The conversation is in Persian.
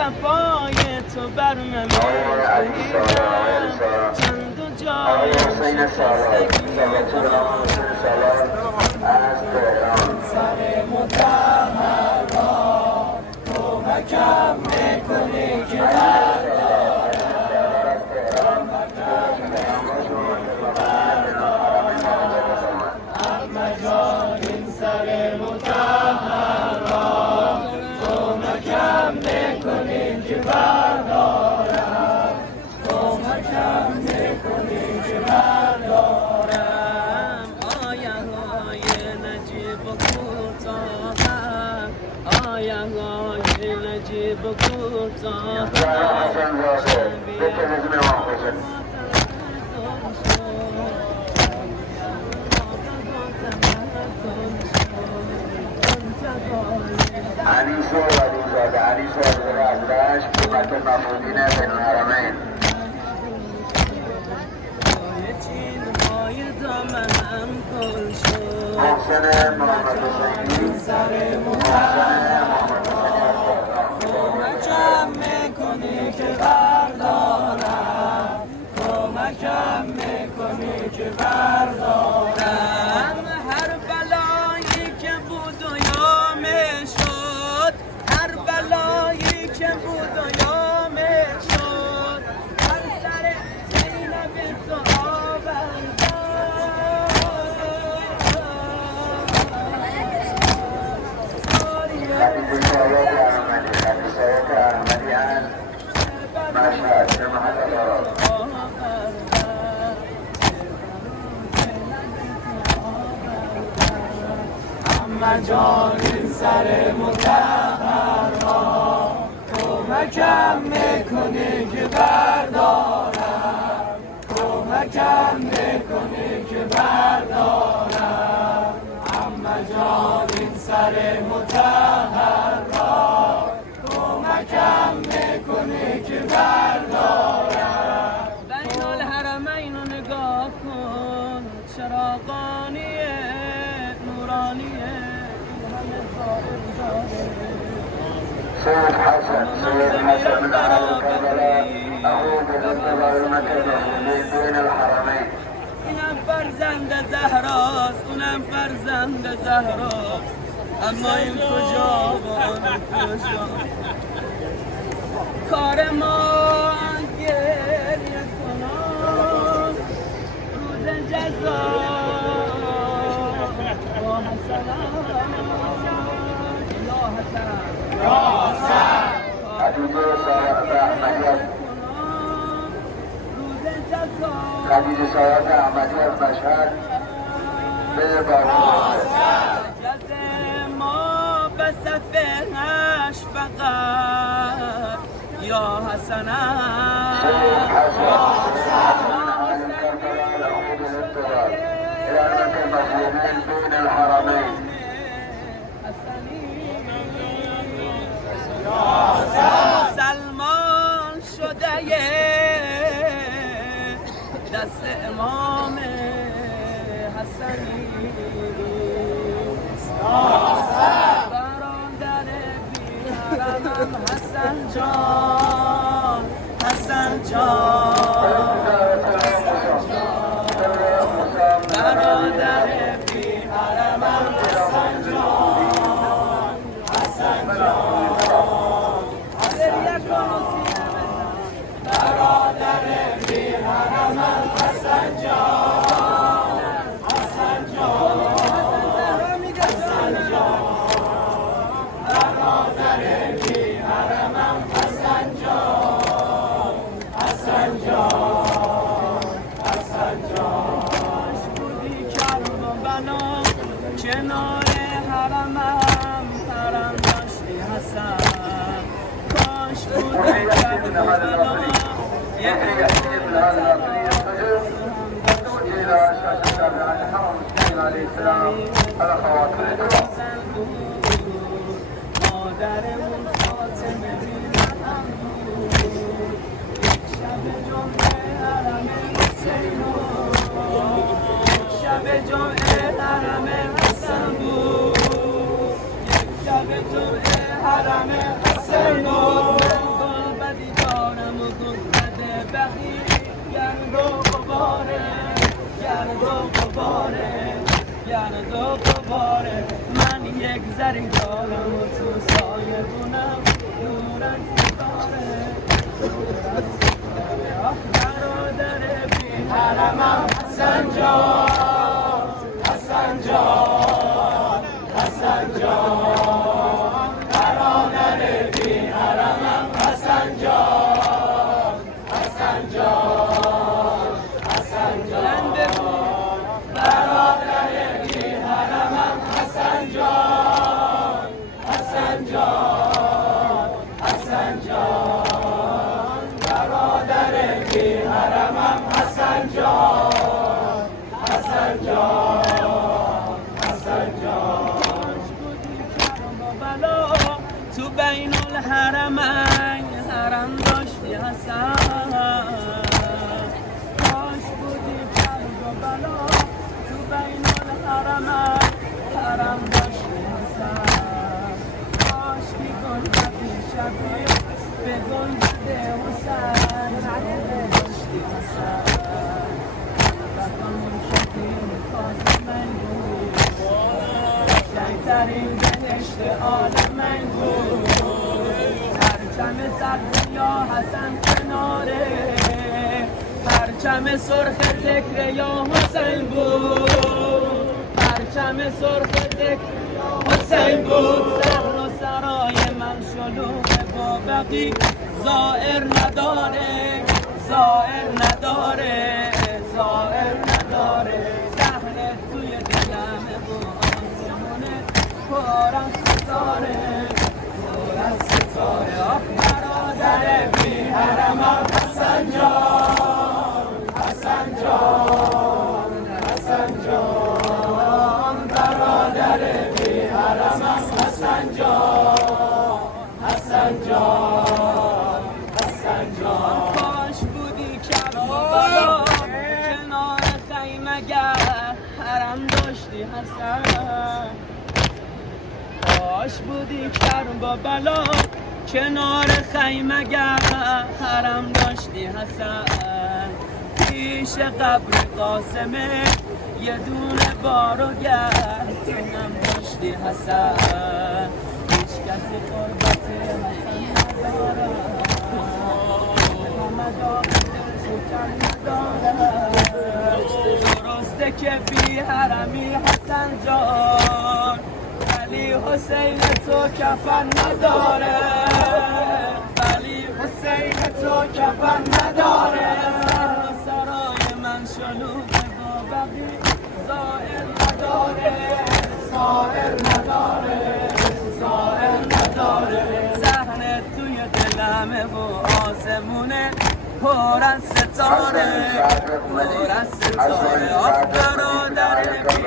وفای تو بر من بریزم چند و جای شکستگی سر متحر را کمکم میکنی که احمد جان این سر متحر را کمکم میکنی که بردارم کمکم میکنی که بردارم آیه های نجیب و کوتاه آیه های نجیب و کوتاه علی زاده علی صادق ازرش حکومت مفهومین بین الحرمین محسن محمد حسینی سر متحر کمکم میکنی که بردارم کمکم میکنی که بردارم هر بلایی که بود و یا میشد هر بلایی که بود و یا میشد هر سر زینب تو احمد جان این سر متحر را کمکم میکنی که بردارم کمکم میکنی که بردارم احمد جان این سر متحر را کمکم میکنی که بردارم بین الحرمین رو نگاه کن چراغانیه نورانیه سید حسن من أهل كربلاء أعود بالنظر المكان بين الحرمين اینم فرزند زهراست اونم فرزند زهراست اما این کجا و آن کجا کار ما گریه کنم روز جزا یا حسن یا حسن خدیجه سایت احمدیت خدیجه سایت احمدیت مشهد به بارون ما به صفحهش فقط یا حسن بين الحرمين سلمان شده دست امام حسنی برادر بی‌حرمم حسن جان حسن جان برادر بی‌حرمم حسن جان حسن جان برادر بی‌حرمم حسن جان حسن جان حسن جان برادر بی‌حرمم حسن جان حسن جان حسن جان بودی کربلا کنار حرمم حرم داشتی حسن کاش بودی کربلا یه عليه السلام على خواطركم مادرمون فاطمه بی‌رحم بود شب جمعه حرم حسین شب جمعه حرم حسن بود شب جمعه حرم حسین خریدارم و تو سایه بونم دور از ستاره برادر بی حرمم حسن جان حسن جان حسن جان برادر بی حرمم حسن جان حسن جان حسن جان برادر بی حرمم حسن جان حسن جان حسن جان برادر بی حرمم حسن جان حسن جان حسن جان بلا تو بین الحرمین حرم داشتی حسن کاش بودی کرب و بلا تو بین الحرمین حرم داشتی حسن کاش کی گل بدی شبیه به گل بده حسن داشتی حسن بطمون شدی میخواست من بود شنگترین بهشت عالم من بود پرچم سبز یا حسن کناره پرچم سرخ ذکر یا حسین بود پرچم سرخ ذکر حسین بود سحن و سرای من شلوغ با بقی زائر نداره زائر نداره زائر نداره صحنه توی دلمه و آسمونه پر از ستاره پر از ستاره آخ برادر بی حرمم حسن جان حسن جان حسن جان برادر بی حرمم حسن جان حسن جان حسن جان کاش بودی کربلا کنار خیمگر حرم داشتی حسن کاش بودی کربلا کنار خیمگر حرم داشتی حسن پیش قبر قاسمه یه دونه بار و گردونم داشتی حسن هیچ کسی قربت حسن نداره محمد آقای شکر نداره درسته که بی حرمی حسن جان ولی حسین تو کفن نداره ولی حسین تو کفن نداره سرای من شلوغ با بقی زائر نداره زائر نداره زائر نداره صحنه توی دلمه و آسمونه پر از ستاره پر از ستاره آخ برادر بی